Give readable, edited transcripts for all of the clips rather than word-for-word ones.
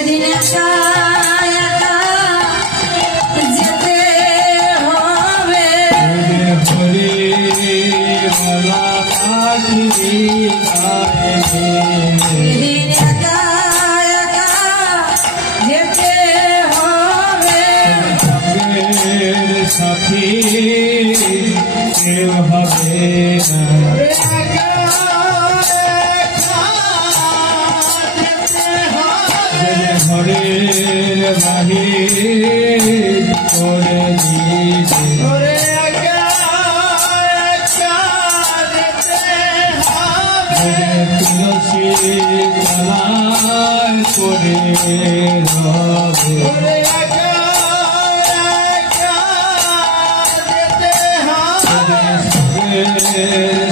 সেদিন একা একা যেতে হবে হরি মালা সেদিন একা একা যেতে হবে সাথী কেউ হবে না হরের বাহির করে দিতে তুলসী মালায় করে রবে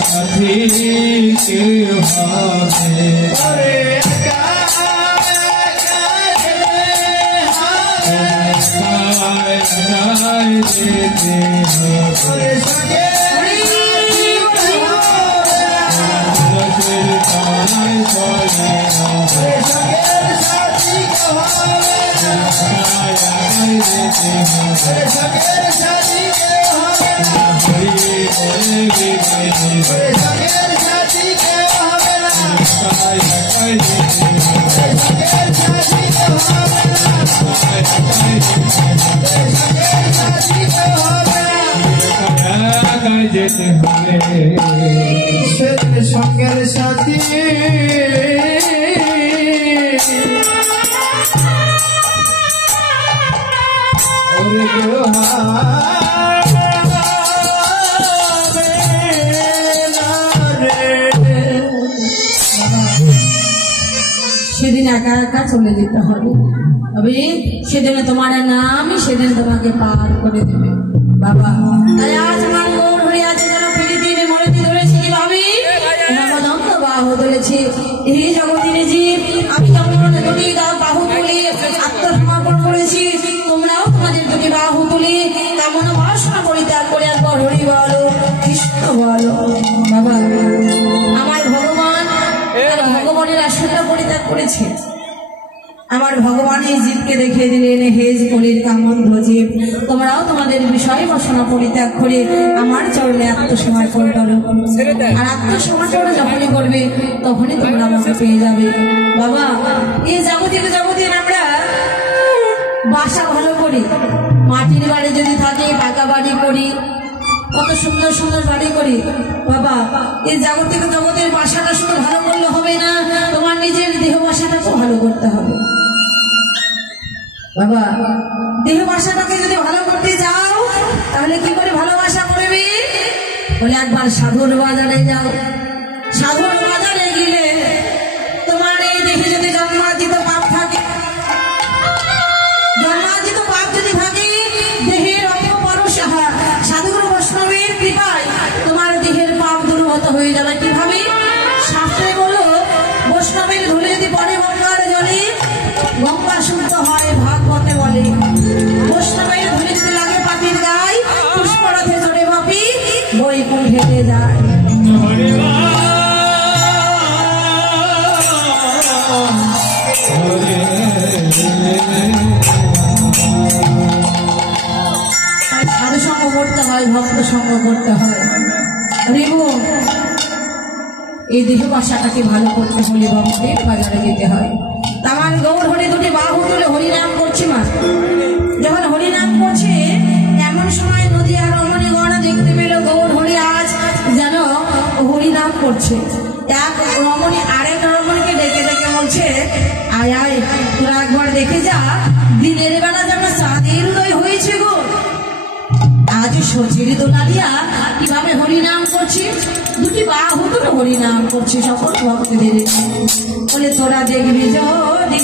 সাথী কেউ হবে যেতে হবে সঙ্গের সাথী সেদিন একা একা চলে যেতে হবে তবে সেদিন তোমার নাম সেদিন তোমাকে পার করে দেবে বাবা। তাই আজ আমার মন হয়ে আছে যেন ফিরিদিনে মরেতে ধরেছি কিভাবে বাহু ধরেছি এই জগতিনে জীব আমি যেমন দুটি বাহু তুলে আত্মসমর্পণ করেছি তোমরাও তোমাদের দুটি বাহু তুলে কামনা বাসনা পরিত্যাগ করে একবার হরি বলো কৃষ্ণ বলো বাবা। আমার ভগবান তার ভগবানের আসনটা পরিত্যাগ করেছে আমার ভগবান এই জীবকে দেখিয়ে দিলেন হেজ কলির কামন্ধ জীব তোমরাও তোমাদের বিষয় বাসনা পরিত্যাগ করে আমার চরণে আত্মসমর্পণ করো আর আত্মসমর্পণ যখনই করবে তখনই তোমরা আমাকে পেয়ে যাবে বাবা। এই যাবতীয় আমরা বাসা ভালো করি মাটির বাড়ি যদি থাকে পাকা বাড়ি করি কত সুন্দর সুন্দর বাড়ি করি বাবা। এই জগতের বাসাটা শুধু ভালো করলে হবে না তোমার নিজের দেহ বাসাটাকেও ভালো করতে হবে বাবা। দেহ বাসাটাকে যদি ভালো করতে যাও তাহলে কি করে ভালোবাসা করবে বলে একবার সাধুর বাজারে যাও সাধুর বাজারে গেলে তোমার এই দেহে যদি জন্মার্জিত পাপ থাকে জন্মার্জিত পাপ যদি থাকে দেহের অঙ্গ পরশাহা সাধুগুরু বৈষ্ণবের কৃপায় তোমার দেহের পাপ দূরীভূত হয়ে যাবে কিভাবে শাস্ত্রে বলো বৈষ্ণবের ধুলে যদি পরে গঙ্গার জলে গঙ্গা শুদ্ধ হয় ভাগবতে বলে বৈষ্ণবের ধুলে যদি লাগে পাপির গায়ে পুষ্পরথে চড়ে পাপি বৈকুণ্ঠে যায় সাধু সঙ্গ করতে হয় ভক্ত সঙ্গ করতে হয় রিবু এই দেহ বাসাটাকে ভালো করতে হলে ভক্তের বাজারে যেতে হয়। আমার গৌর হরি দুটি বাহু তুলে হরিনাম করছি মা যখন হরিনাম করছে এমন সময় নদী আর রমণীগণা দেখতে পেল গৌর হরি আজ যেন হরিনাম করছে এক রমণী আরেক রমণীকে ডেকে ডেকে বলছে আয় আয় তোরা একবার দেখে যা দিনের বেলা যেন চাঁদের উদয় হয়েছে গো আজ সচির দোলালিয়া কিভাবে হরিনাম করছি দুটি বাহু তুলে হরিনাম করছে সকল ভক্তদের বলে তোরা দেখবি যদি